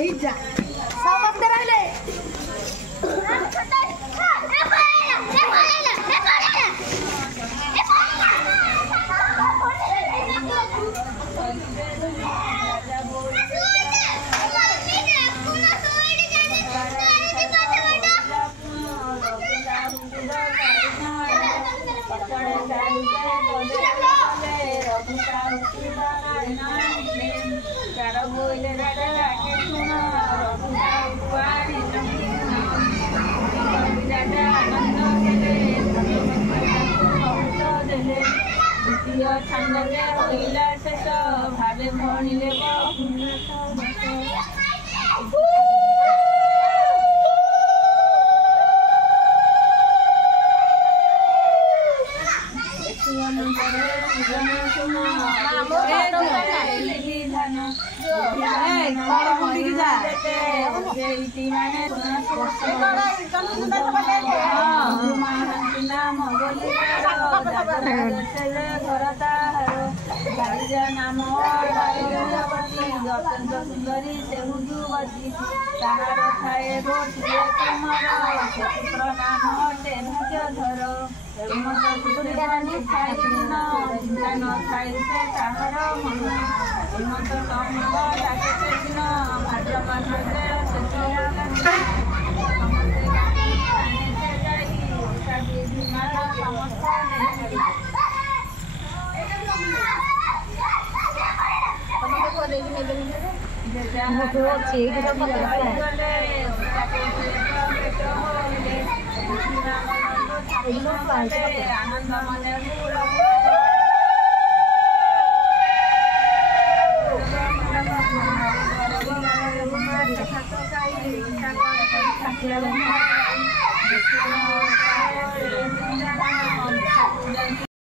रही जा समझते रहले छांदे होइला शेष भावे भणिले सुंदरी से हुजुवती ताहार खाए रोटिए कमर पुत्र नाम ते भुजधर मत सुंदरी खाई न चिंता न खाई से ताहार मन मत कमल डाके कृष्ण भाद्रपद से सचिया समस्ते गानी से जाई सभी माला समस्त आनंद मन